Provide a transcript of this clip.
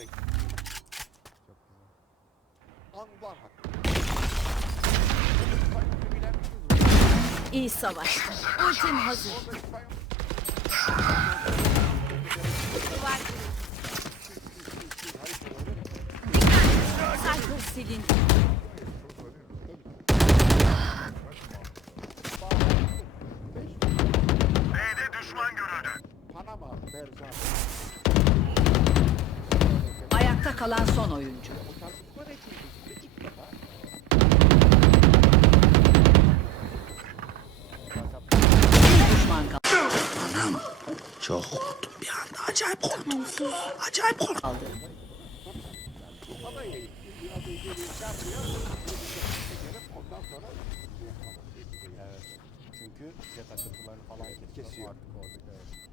direkt. Çok güzel. Kız var. İyi savaştın. Ultim hazır. Duvar Cypher silindi. B'de düşman görüldü. Panama, Berzan. Kalan son oyuncu. Bir düşman kaldı. Çok korktum bir anda. Acayip korktum. Acayip korktum. Çünkü jet akıntıları falan kesiyor. Kesiyor. Artık.